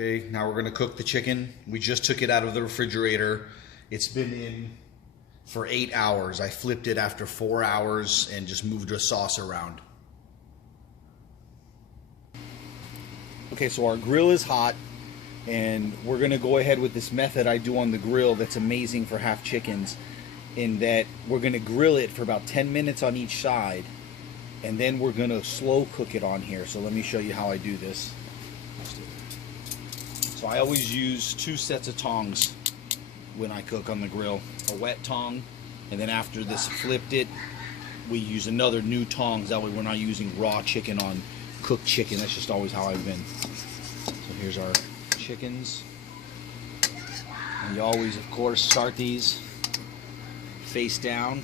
Okay, now we're gonna cook the chicken. We just took it out of the refrigerator. It's been in for 8 hours. I flipped it after 4 hours and just moved the sauce around. Okay, so our grill is hot, and we're gonna go ahead with this method I do on the grill that's amazing for half chickens, in that we're gonna grill it for about 10 minutes on each side, and then we're gonna slow cook it on here. So let me show you how I do this. So I always use 2 sets of tongs when I cook on the grill. A wet tong, and then after this flipped it, we use another new tongs. That way we're not using raw chicken on cooked chicken. That's just always how I've been. So here's our chickens. And you always, of course, start these face down.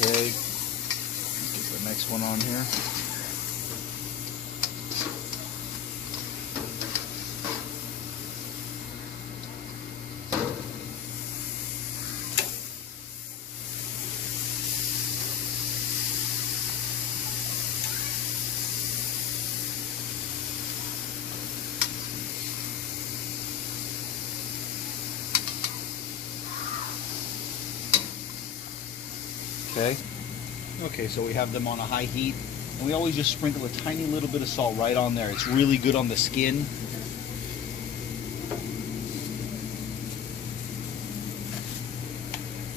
Okay, get the next one on here. Okay, so we have them on a high heat, and we always just sprinkle a tiny little bit of salt right on there. It's really good on the skin.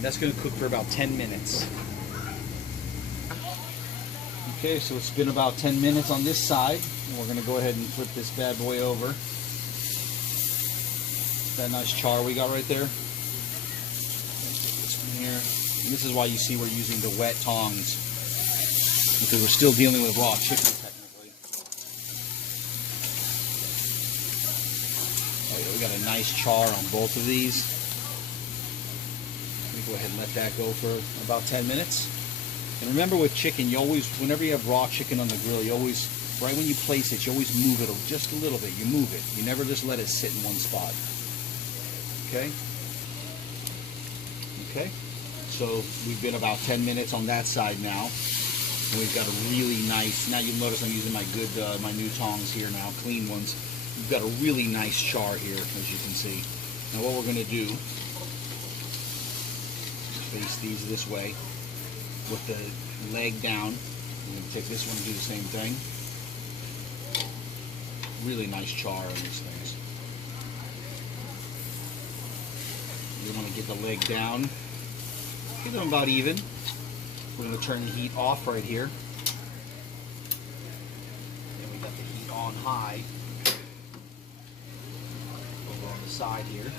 That's going to cook for about 10 minutes. Okay, so it's been about 10 minutes on this side, and we're going to go ahead and flip this bad boy over. That nice char we got right there. This one here. And this is why you see we're using the wet tongs, because we're still dealing with raw chicken technically. Oh yeah, we got a nice char on both of these. Let me go ahead and let that go for about 10 minutes. And remember with chicken, you always, whenever you have raw chicken on the grill, you always, right when you place it, you always move it just a little bit. You move it. You never just let it sit in one spot. Okay? Okay? So we've been about 10 minutes on that side now, and we've got a really nice, now you'll notice I'm using my good, my new tongs here now, clean ones. We've got a really nice char here, as you can see. Now what we're going to do, face these this way, with the leg down. I'm going to take this one and do the same thing. Really nice char on these things. You want to get the leg down. Get them about even. We're going to turn the heat off right here. And we got the heat on high over on the side here.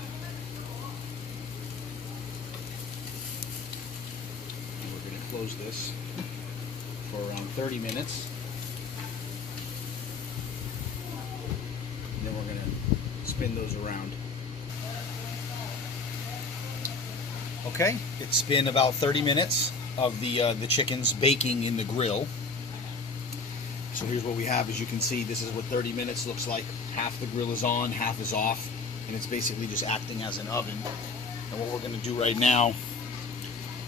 And we're going to close this for around 30 minutes. And then we're going to spin those around. Okay, it's been about 30 minutes of the chickens baking in the grill. So here's what we have. As you can see, this is what 30 minutes looks like. Half the grill is on, half is off, and it's basically just acting as an oven. And what we're going to do right now,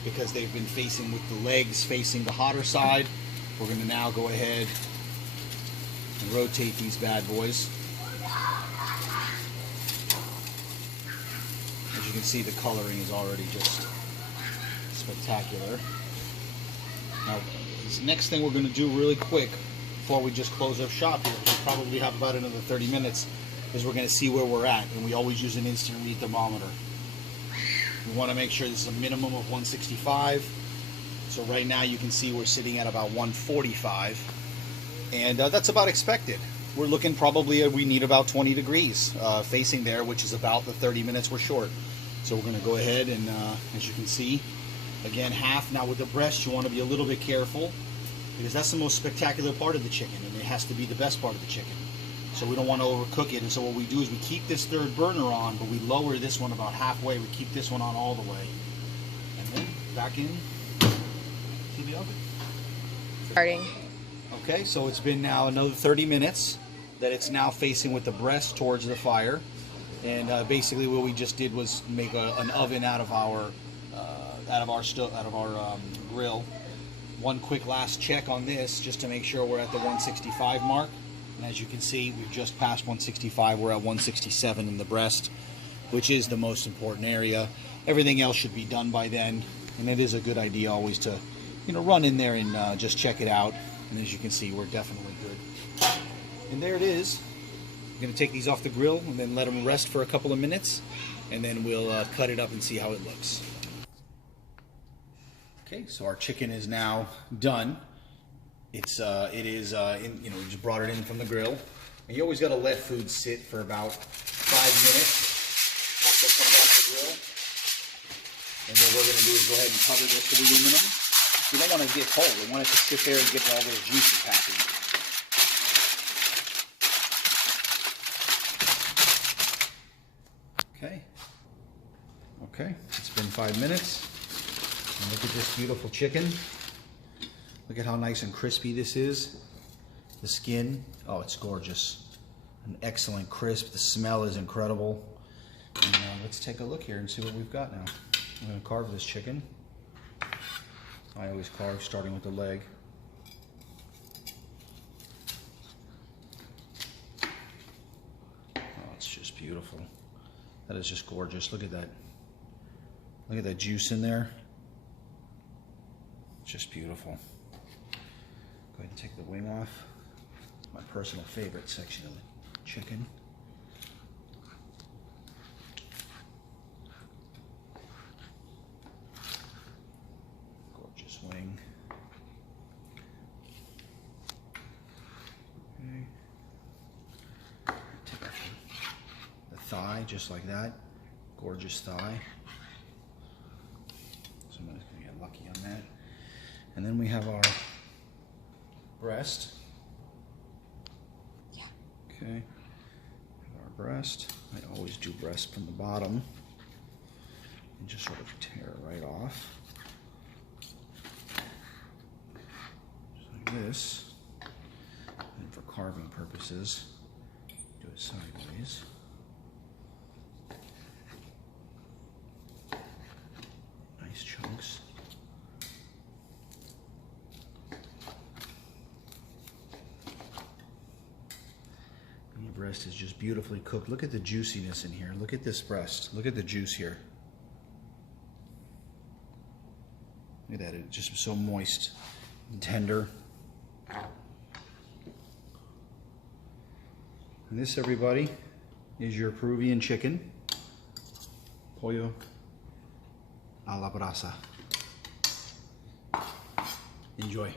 because they've been facing with the legs facing the hotter side, we're going to now go ahead and rotate these bad boys. As you can see, the coloring is already just spectacular. Now, this next thing we're going to do really quick before we just close up shop here, we probably have about another 30 minutes, is we're going to see where we're at, and we always use an instant read thermometer. We want to make sure this is a minimum of 165. So right now you can see we're sitting at about 145, and that's about expected. We're looking probably, we need about 20 degrees facing there, which is about the 30 minutes we're short. So we're going to go ahead and, as you can see, again, half. Now with the breast, you want to be a little bit careful, because that's the most spectacular part of the chicken, and it has to be the best part of the chicken. So we don't want to overcook it, and so what we do is we keep this third burner on, but we lower this one about halfway. We keep this one on all the way, and then back in to the oven. Starting. Okay, so it's been now another 30 minutes that it's now facing with the breast towards the fire, and basically what we just did was make an oven out of our grill, One quick last check on this, just to make sure we're at the 165 mark. And as you can see, we've just passed 165. We're at 167 in the breast, which is the most important area. Everything else should be done by then. And it is a good idea always to, run in there and just check it out. And as you can see, we're definitely good. And there it is. I'm going to take these off the grill and then let them rest for a couple of minutes. And then we'll cut it up and see how it looks. Okay, so our chicken is now done. We just brought it in from the grill. And you always got to let food sit for about 5 minutes after it comes off the grill. And what we're going to do is go ahead and cover this with aluminum. You don't want it to get cold. You want it to sit there and get all those juices packing. Okay, it's been 5 minutes. And look at this beautiful chicken. Look at how nice and crispy this is. The skin, oh, it's gorgeous. An excellent crisp. The smell is incredible. And let's take a look here and see what we've got now. I'm going to carve this chicken. I always carve starting with the leg. Oh, it's just beautiful. That is just gorgeous. Look at that. Look at that juice in there. Just beautiful. Go ahead and take the wing off. My personal favorite section of the chicken. Gorgeous wing. Okay. Take off the thigh just like that. Gorgeous thigh. Somebody's gonna get lucky on that. And then we have our breast. Yeah. Okay. Our breast. I always do breast from the bottom and just sort of tear it right off. Just like this. And for carving purposes, do it sideways. Nice chunks. Breast is just beautifully cooked. Look at the juiciness in here. Look at this breast. Look at the juice here. Look at that. It's just so moist and tender. And this, everybody, is your Peruvian chicken. Pollo a la brasa. Enjoy.